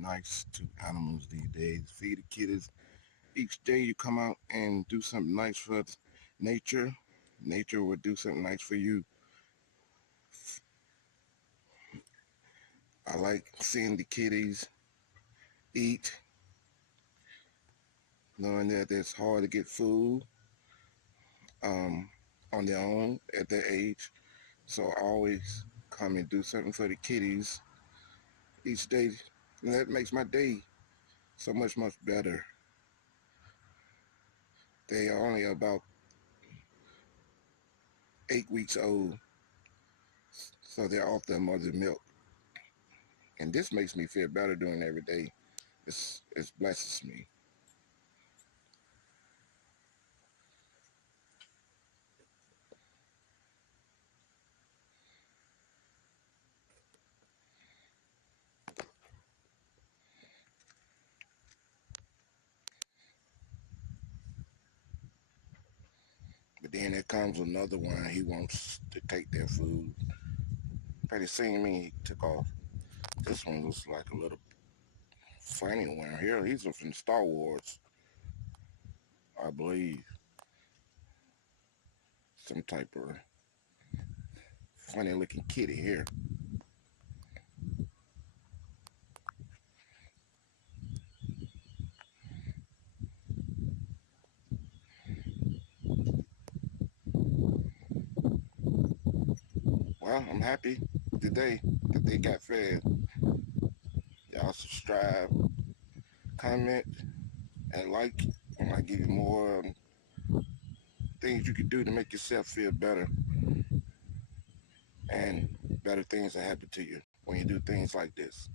nice to animals these days. Feed the kitties. Each day you come out and do something nice for nature. Nature will do something nice for you. I like seeing the kitties eat, knowing that it's hard to get food um, on their own at their age. So I always come and do something for the kitties each day. And that makes my day so much better. They are only about 8 weeks old, so they're off their mother's milk. And this makes me feel better doing it every day. It blesses me. But then there comes another one. He wants to take their food. Pretty soon, he took off. This one looks like a little funny one here. He's from Star Wars, I believe. Some type of funny looking kitty here. Well, I'm happy today that they got fed. Y'all subscribe, comment, and like. I might give you more things you can do to make yourself feel better, and better things that happen to you when you do things like this.